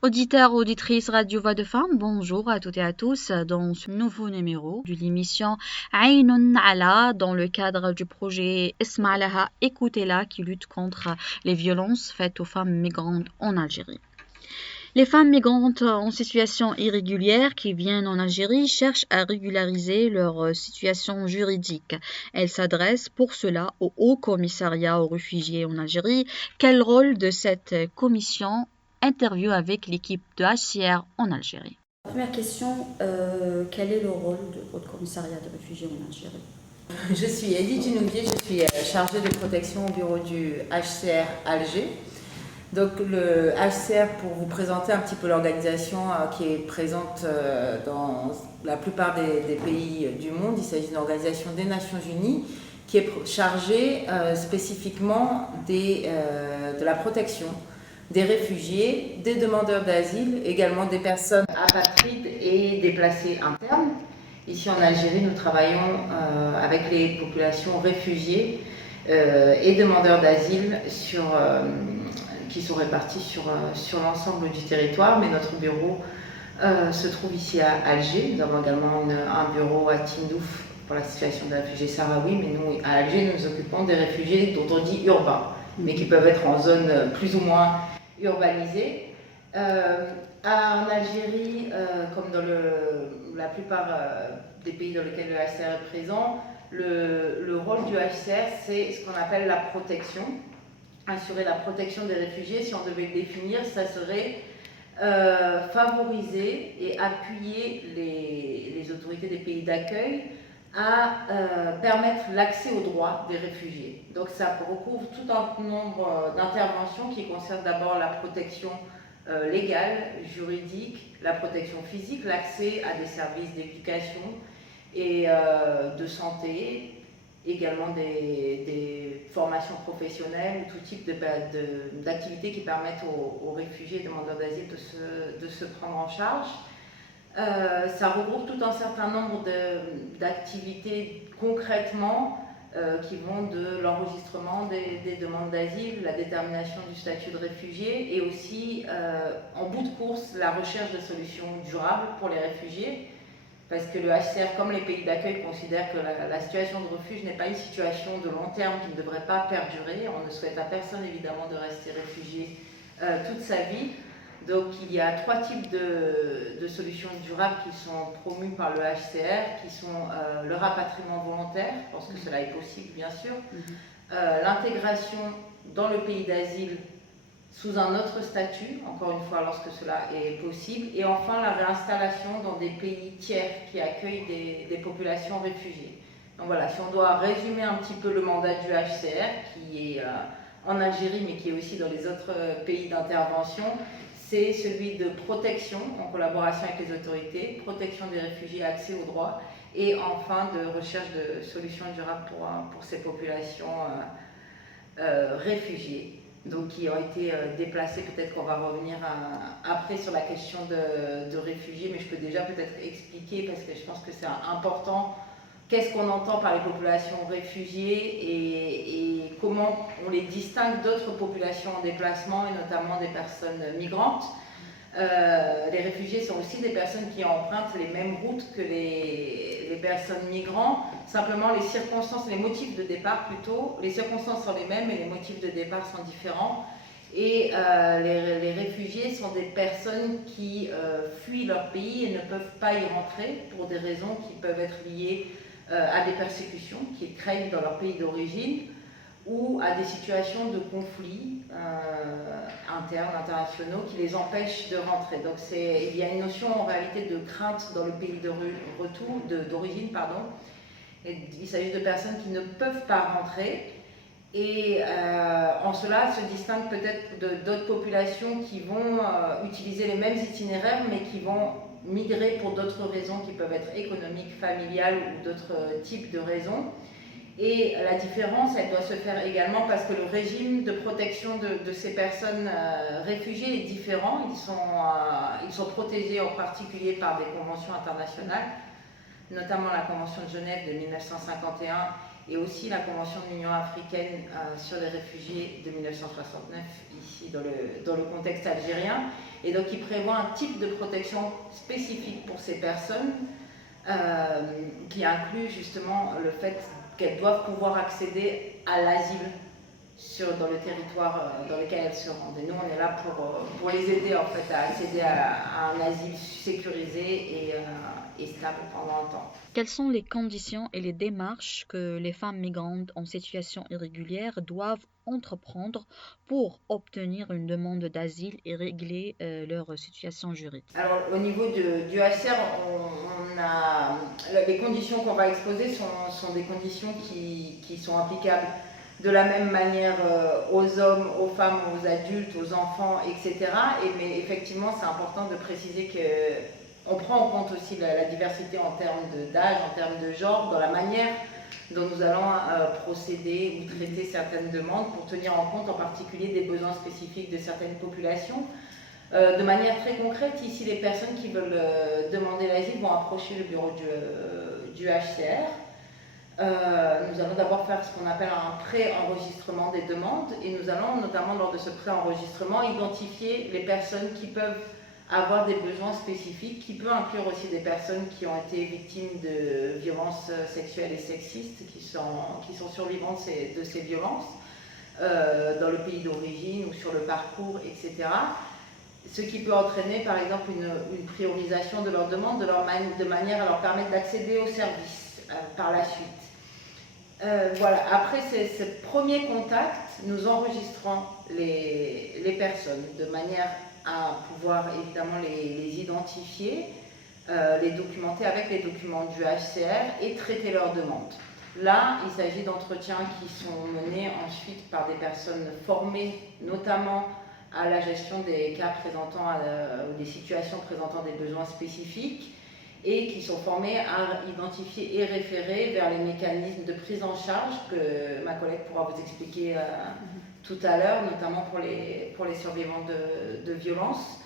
Auditeurs, auditrices Radio Voix de Femmes, bonjour à toutes et à tous dans ce nouveau numéro de l'émission Aïnoun Ala dans le cadre du projet Isma'laha, écoutez-la qui lutte contre les violences faites aux femmes migrantes en Algérie. Les femmes migrantes en situation irrégulière qui viennent en Algérie cherchent à régulariser leur situation juridique. Elles s'adressent pour cela au Haut Commissariat aux réfugiés en Algérie. Quel rôle de cette commission? Interview avec l'équipe de HCR en Algérie. Première question, quel est le rôle du Haut Commissariat des réfugiés en Algérie? Je suis Elie Djinoubier, je suis chargée de protection au bureau du HCR Alger. Donc le HCR, pour vous présenter un petit peu l'organisation qui est présente dans la plupart des pays du monde, il s'agit d'une organisation des Nations Unies qui est chargée spécifiquement de la protection des réfugiés, des demandeurs d'asile, également des personnes apatrides et déplacées internes. Ici en Algérie, nous travaillons avec les populations réfugiées et demandeurs d'asile qui sont répartis sur l'ensemble du territoire, mais notre bureau se trouve ici à Alger. Nous avons également un bureau à Tindouf pour la situation des réfugiés sahraouis, mais nous, à Alger, nous nous occupons des réfugiés dont on dit urbains, mais qui peuvent être en zone plus ou moins urbanisée. En Algérie, comme dans la plupart des pays dans lesquels le HCR est présent, le rôle du HCR, c'est ce qu'on appelle la protection. Assurer la protection des réfugiés, si on devait le définir, ça serait favoriser et appuyer les autorités des pays d'accueil à permettre l'accès aux droits des réfugiés. Donc ça recouvre tout un nombre d'interventions qui concernent d'abord la protection légale, juridique, la protection physique, l'accès à des services d'éducation et de santé, également des formations professionnelles ou tout type d'activités qui permettent aux réfugiés et demandeurs d'asile de se prendre en charge. Ça regroupe tout un certain nombre d'activités concrètement qui vont de l'enregistrement des demandes d'asile, la détermination du statut de réfugié et aussi en bout de course la recherche de solutions durables pour les réfugiés. Parce que le HCR, comme les pays d'accueil, considère que la situation de refuge n'est pas une situation de long terme qui ne devrait pas perdurer. On ne souhaite à personne évidemment de rester réfugié toute sa vie. Donc il y a trois types de solutions durables qui sont promues par le HCR, qui sont le rapatriement volontaire, parce que cela est possible bien sûr, l'intégration dans le pays d'asile sous un autre statut, encore une fois lorsque cela est possible, et enfin la réinstallation dans des pays tiers qui accueillent des populations réfugiées. Donc voilà, si on doit résumer un petit peu le mandat du HCR, qui est en Algérie mais qui est aussi dans les autres pays d'intervention, c'est celui de protection en collaboration avec les autorités, protection des réfugiés, accès aux droits, et enfin de recherche de solutions durables pour ces populations réfugiées. Donc qui ont été déplacés, peut-être qu'on va revenir après sur la question de réfugiés, mais je peux déjà peut-être expliquer, parce que je pense que c'est important, qu'est-ce qu'on entend par les populations réfugiées et comment on les distingue d'autres populations en déplacement, et notamment des personnes migrantes. Les réfugiés sont aussi des personnes qui empruntent les mêmes routes que les personnes migrantes. Simplement, les circonstances, les motifs de départ plutôt, les circonstances sont les mêmes et les motifs de départ sont différents. Et les réfugiés sont des personnes qui fuient leur pays et ne peuvent pas y rentrer pour des raisons qui peuvent être liées à des persécutions qu'ils craignent dans leur pays d'origine, ou à des situations de conflits internes, internationaux, qui les empêchent de rentrer. Donc il y a une notion en réalité de crainte dans le pays d'origine. Il s'agit de personnes qui ne peuvent pas rentrer, et en cela se distinguent peut-être d'autres populations qui vont utiliser les mêmes itinéraires, mais qui vont migrer pour d'autres raisons qui peuvent être économiques, familiales ou d'autres types de raisons. Et la différence, elle doit se faire également parce que le régime de protection de ces personnes réfugiées est différent. Ils sont protégés en particulier par des conventions internationales, notamment la Convention de Genève de 1951 et aussi la Convention de l'Union africaine sur les réfugiés de 1969, ici dans le contexte algérien. Et donc il prévoit un type de protection spécifique pour ces personnes qui inclut justement le fait qu'elles doivent pouvoir accéder à l'asile dans le territoire dans lequel elles se rendent. Et nous, on est là pour les aider en fait à accéder à un asile sécurisé et stable pendant un temps. Quelles sont les conditions et les démarches que les femmes migrantes en situation irrégulière doivent entreprendre pour obtenir une demande d'asile et régler leur situation juridique? Alors au niveau du HCR, les conditions qu'on va exposer sont des conditions qui sont applicables de la même manière aux hommes, aux femmes, aux adultes, aux enfants, etc. Mais effectivement, c'est important de préciser qu'on prend en compte aussi la diversité en termes d'âge, en termes de genre, dans la manière dont nous allons procéder ou traiter certaines demandes pour tenir en compte en particulier des besoins spécifiques de certaines populations. De manière très concrète, ici, les personnes qui veulent demander l'asile vont approcher le bureau du HCR. Nous allons d'abord faire ce qu'on appelle un pré-enregistrement des demandes et nous allons notamment lors de ce pré-enregistrement identifier les personnes qui peuvent avoir des besoins spécifiques, qui peut inclure aussi des personnes qui ont été victimes de violences sexuelles et sexistes, qui sont survivantes de ces violences dans le pays d'origine ou sur le parcours, etc. Ce qui peut entraîner par exemple une priorisation de leurs demandes de manière à leur permettre d'accéder aux services par la suite. Voilà. Après ce premier contact, nous enregistrons les personnes de manière à pouvoir évidemment les identifier, les documenter avec les documents du HCR et traiter leurs demandes. Là, il s'agit d'entretiens qui sont menés ensuite par des personnes formées, notamment à la gestion des cas présentant ou des situations présentant des besoins spécifiques, et qui sont formés à identifier et référer vers les mécanismes de prise en charge que ma collègue pourra vous expliquer tout à l'heure, notamment pour les survivants de violences.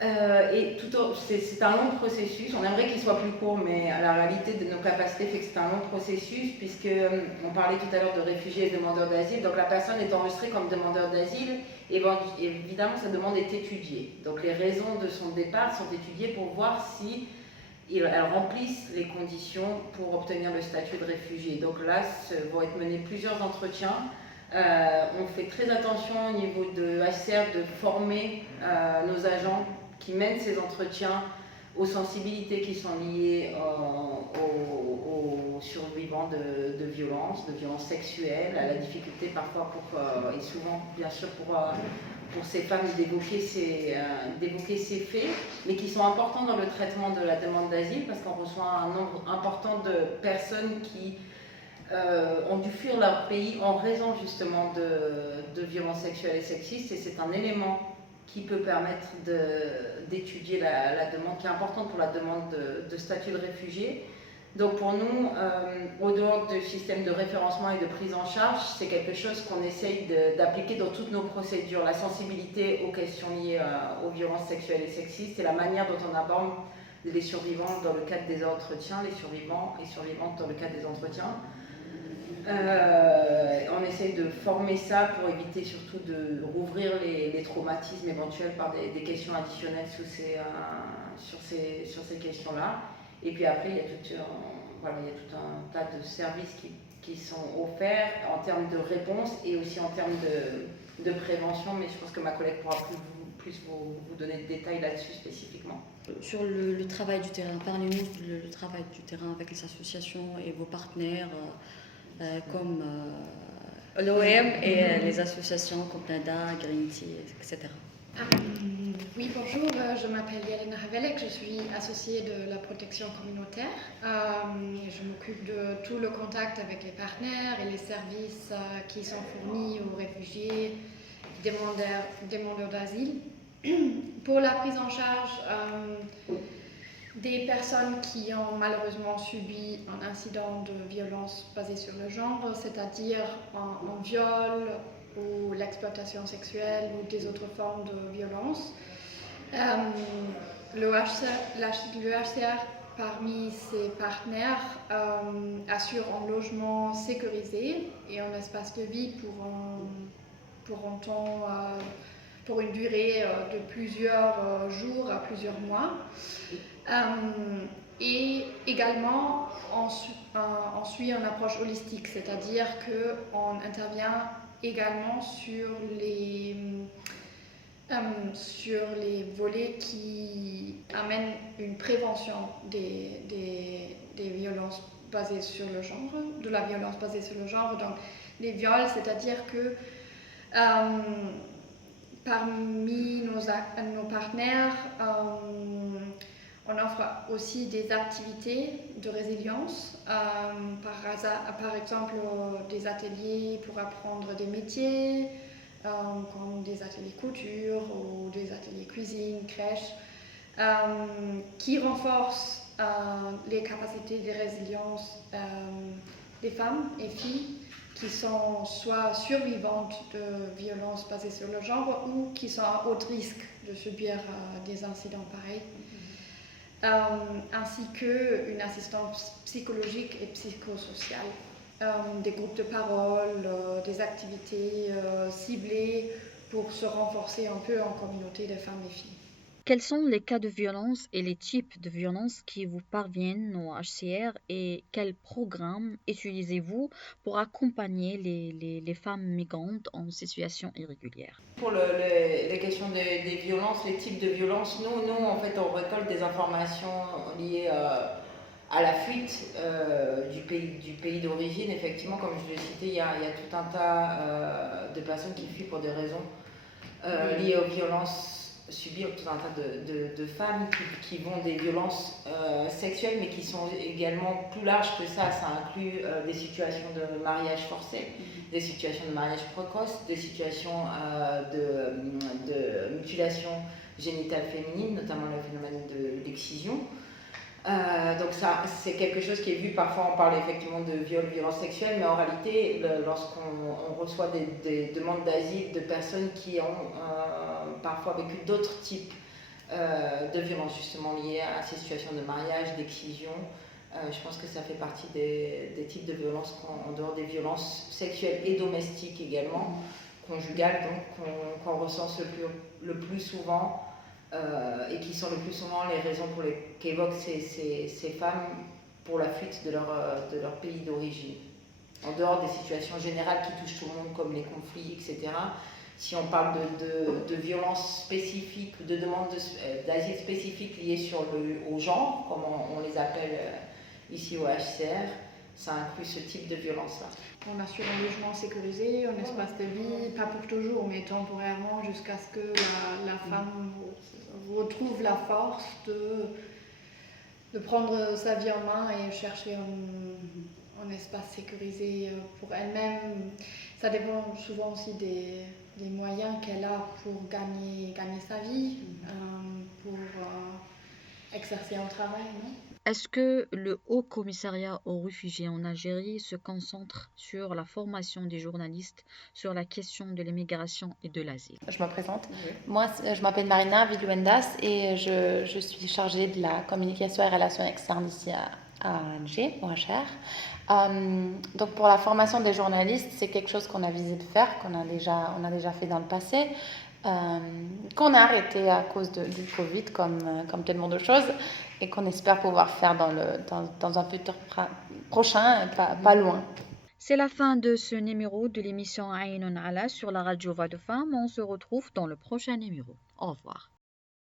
C'est un long processus, on aimerait qu'il soit plus court, mais la réalité de nos capacités fait que c'est un long processus, puisqu'on parlait tout à l'heure de réfugiés et demandeurs d'asile, donc la personne est enregistrée comme demandeur d'asile, et évidemment sa demande est étudiée. Donc les raisons de son départ sont étudiées pour voir si elles remplissent les conditions pour obtenir le statut de réfugié. Donc là, vont être menés plusieurs entretiens. On fait très attention au niveau de HCR de former nos agents qui mènent ces entretiens aux sensibilités qui sont liées aux survivants de violences sexuelles, à la difficulté parfois et souvent bien sûr pour ces femmes d'évoquer ces faits, mais qui sont importants dans le traitement de la demande d'asile parce qu'on reçoit un nombre important de personnes qui ont dû fuir leur pays en raison justement de violences sexuelles et sexistes, et c'est un élément qui peut permettre d'étudier la demande, qui est importante pour la demande de statut de réfugié. Donc pour nous, au dehors du système de référencement et de prise en charge, c'est quelque chose qu'on essaye d'appliquer dans toutes nos procédures, la sensibilité aux questions liées aux violences sexuelles et sexistes et la manière dont on aborde les survivants dans le cadre des entretiens, les survivants et survivantes dans le cadre des entretiens. On essaye de former ça pour éviter surtout de rouvrir les traumatismes éventuels par des questions additionnelles sur ces questions-là. Et puis après, il y a tout un tas de services qui sont offerts en termes de réponse et aussi en termes de prévention, mais je pense que ma collègue pourra plus vous donner des détails là-dessus spécifiquement. Sur le travail du terrain, parlez-nous le travail du terrain avec les associations et vos partenaires comme l'OM et les associations comme NADA, Green Tea, etc. Oui, bonjour, je m'appelle Yelena Havelek, je suis associée de la protection communautaire. Je m'occupe de tout le contact avec les partenaires et les services qui sont fournis aux réfugiés, demandeurs d'asile. Pour la prise en charge des personnes qui ont malheureusement subi un incident de violence basé sur le genre, c'est-à-dire un viol ou l'exploitation sexuelle ou des autres formes de violence. Le HCR parmi ses partenaires assure un logement sécurisé et un espace de vie pour une durée de plusieurs jours à plusieurs mois. Et également, on suit une approche holistique, c'est-à-dire qu'on intervient également sur les volets qui amènent une prévention des violences basées sur le genre, de la violence basée sur le genre. Donc, les viols, c'est-à-dire que parmi nos partenaires, on offre aussi des activités de résilience, par exemple des ateliers pour apprendre des métiers, comme des ateliers couture ou des ateliers cuisine, crèche, qui renforcent les capacités de résilience des femmes et filles qui sont soit survivantes de violences basées sur le genre ou qui sont à haut risque de subir des incidents pareils. Ainsi qu'une assistance psychologique et psychosociale, des groupes de parole, des activités ciblées pour se renforcer un peu en communauté de femmes et filles. Quels sont les cas de violence et les types de violences qui vous parviennent au HCR et quels programmes utilisez-vous pour accompagner les femmes migrantes en situation irrégulière? Pour les questions des violences, les types de violences, nous en fait, on récolte des informations liées à la fuite du pays d'origine. Effectivement, comme je l'ai cité, il y a tout un tas de personnes qui fuient pour des raisons liées aux violences subies, tout un tas de femmes qui vont des violences sexuelles, mais qui sont également plus larges que ça. Ça inclut des situations de mariage forcé, des situations de mariage précoce, des situations de mutilation génitale féminine, notamment le phénomène de l'excision. Donc ça, c'est quelque chose qui est vu, parfois on parle effectivement de violences sexuelles, mais en réalité, lorsqu'on reçoit des demandes d'asile de personnes qui ont parfois vécu d'autres types de violences justement liées à ces situations de mariage, d'excision, je pense que ça fait partie des types de violences en dehors des violences sexuelles et domestiques également, conjugales, donc qu'on recense le plus souvent. Et qui sont le plus souvent les raisons qu'évoquent ces femmes pour la fuite de leur pays d'origine. En dehors des situations générales qui touchent tout le monde, comme les conflits, etc., si on parle de violences spécifiques, de demandes d'asile spécifiques liées au genre, comme on les appelle ici au HCR, ça inclut ce type de violence-là. On assure un logement sécurisé, un espace de vie, pas pour toujours, mais temporairement, jusqu'à ce que la femme retrouve la force de prendre sa vie en main et chercher un espace sécurisé pour elle-même. Ça dépend souvent aussi des moyens qu'elle a pour gagner sa vie, pour exercer un travail, non ? Est-ce que le Haut Commissariat aux réfugiés en Algérie se concentre sur la formation des journalistes sur la question de l'immigration et de l'asile? Je me présente. Oui. Moi, je m'appelle Marina Vidlouendas et je suis chargée de la communication et relations externes ici à Alger, au HR. Donc pour la formation des journalistes, c'est quelque chose qu'on a visé de faire, qu'on a déjà fait dans le passé, qu'on a arrêté à cause du Covid, comme tellement de choses, et qu'on espère pouvoir faire dans un futur prochain, pas loin. C'est la fin de ce numéro de l'émission Aïnoun Ala sur la radio Voix de Femmes. On se retrouve dans le prochain numéro. Au revoir.